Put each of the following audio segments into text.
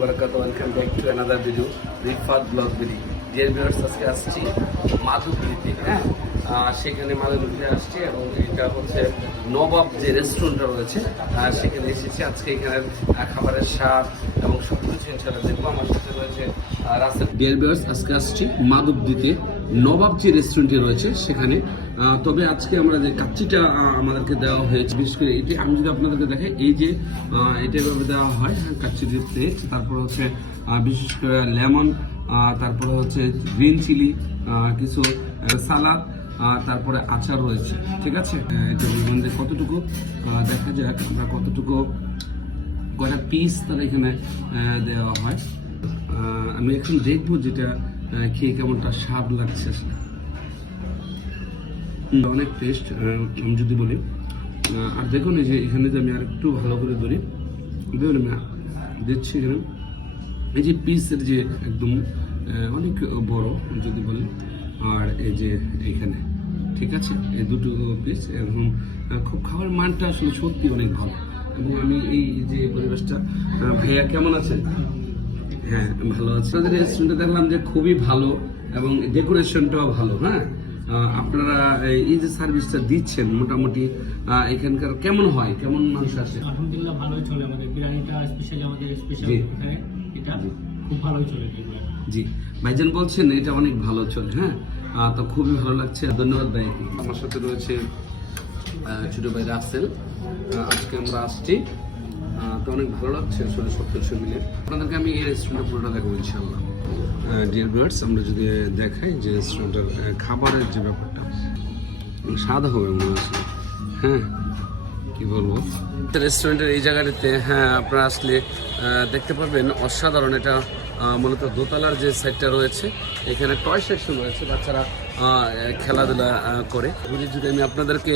Welcome back to another video, Rifat vlog video. Dear viewers আজকে আসছি মাধবপুরীতে হ্যাঁ? সেখানে মাধবপুরীতে আসছি এবং এটা হচ্ছে নবাব যে রেস্টুরেন্টটা রয়েছে সেখানে এসেছি। আজকে এখানের খাবারের স্বাদ এবং সব ডিয়ার ভিউয়ার্স আজকে আসছি মাধবদীতে। নবাব যে রেস্টুরেন্টে রয়েছে সেখানে। তবে আজকে আমরা যে কাচ্চিটা আমাদেরকে দেওয়া হয়েছে বিশেষ করে এটি আমি যদি আপনাদেরকে দেখাই এই যে এটা এভাবে দেওয়া হয় হ্যাঁ, যে প্লেট তারপর হচ্ছে বিশেষ করে লেমন তারপরে হচ্ছে গ্রিন চিলি কিছু সালাদ তারপরে আচার রয়েছে ঠিক আছে? এটা কতটুকু দেখা যাক আমরা কতটুকু কয়টা পিস তার এখানে দেওয়া হয়। আমি এখন দেখব যেটা খেয়ে কেমনটা স্বাদ লাগছে অনেক টেস্ট আমি যদি বলি। আর দেখুন এই যে এখানে যে আমি আর একটু ভালো করে ধরি। দেখুন আমি দিচ্ছি এখানে। এই যে পিসের যে একদম অনেক বড় যদি বলি। আর এই যে এখানে, ঠিক আছে? এই দুটো পিস এরকম খুব খাওয়ার মানটা আসলে সত্যি অনেক ভালো। যে ভাইয়া কেমন আছেন হ্যাঁ ভালো আছে। আপনাদের রেস্টুরেন্টে দেখলাম যে খুবই ভালো এবং ডেকোরেশনটাও ভালো হ্যাঁ? আপনারা এই যে সার্ভিসটা দিচ্ছেন মোটামুটি এখানকার কেমন হয়? কেমন মানুষ আসে? আলহামদুলিল্লাহ ভালোই চলে আমাদের বিরিয়ানিটা স্পেশালি আমাদের স্পেশাল এখানে। এটা খুব ভালোই চলে জি। ভাইজান বলছেন এটা অনেক ভালো চলে হ্যাঁ? তো খুবই ভালো লাগছে। ধন্যবাদ ভাই আমার সাথে রয়েছে ছোট ভাই রাসেল। আজকে আমরা আসছি তো অনেক ভালো লাগছে আসলে সব কিছু মিলে। আপনাদেরকে আমি এই রেস্টুরেন্টের পুরোটা দেখাবো ইনশাল্লাহ ডিয়ার বার্ডস আমরা যদি দেখাই যে রেস্টুরেন্টের খাবারের যে ব্যাপারটা স্বাদ হবে মনে হচ্ছে হ্যাঁ কি বলব? রেস্টুরেন্টের এই জায়গাটিতে হ্যাঁ আপনারা আসলে দেখতে পাবেন অসাধারণ এটা মূলত দোতলার যে সাইডটা রয়েছে এখানে টয় সেকশন রয়েছে বাচ্চারা খেলাধুলা করে। ঘুরে যদি আমি আপনাদেরকে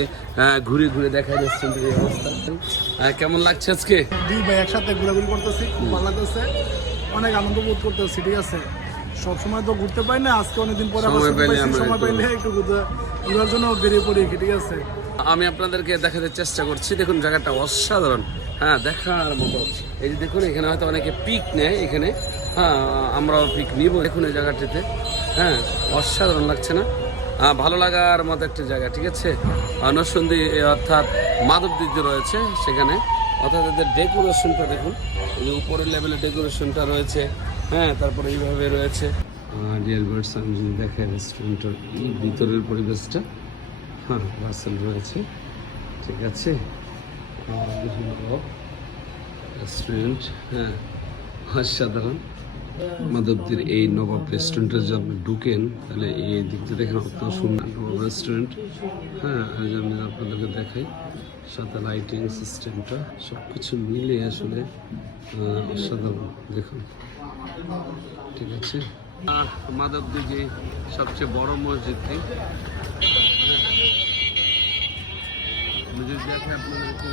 ঘুরে ঘুরে দেখাই রেস্টুরেন্টের এই অবস্থা। কেমন লাগছে আজকে? দুই ভাই একসাথে ঘোরাঘুরি করতেছি খুব ভালো লাগতেছে অনেক আনন্দ বোধ করতেছি ঠিক আছে? সব সময় তো ঘুরতে পাই না আজকে অনেকদিন পরে সময় পাইলে একটু ঘুরতে ঘোরার জন্য বেরিয়ে পড়ি ঠিক আছে? আমি আপনাদেরকে দেখাতে চেষ্টা করছি দেখুন জায়গাটা অসাধারণ। হ্যাঁ দেখার মতো। এই যে দেখুন এখানে হয়তো অনেকে পিক নেয় এখানে। হ্যাঁ আমরাও পিক নিব দেখুন এই জায়গাটিতে। হ্যাঁ অসাধারণ লাগছে না? আহ, ভালো লাগার মতো একটা জায়গা ঠিক আছে? নরসিংদী অর্থাৎ মাধবদ্বীপ রয়েছে সেখানে। অর্থাৎ এদের ডেকোরেশনটা দেখুন এই উপরের লেভেলের ডেকোরেশনটা রয়েছে। হ্যাঁ তারপরে এইভাবে রয়েছে। ডিয়ার দেখে রেস্টুরেন্টের ভিতরের পরিবেশটা? হ্যাঁ রাসেল রয়েছে ঠিক আছে? রেস্টুরেন্ট হ্যাঁ অসাধারণ। মাধবদীর এই নবাব রেস্টুরেন্টে যদি আপনি ঢুকেন, তাহলে এই দিক দেখেন অত সুন্দর নবাব রেস্টুরেন্ট হ্যাঁ যে আমি আপনাদেরকে দেখাই সাথে লাইটিং সিস্টেমটা সব কিছু মিলে আসলে অসাধারণ। দেখুন। ঠিক আছে? মাধবদী যে সবচেয়ে বড় মসজিদটি যদি দেখে আপনাদেরকে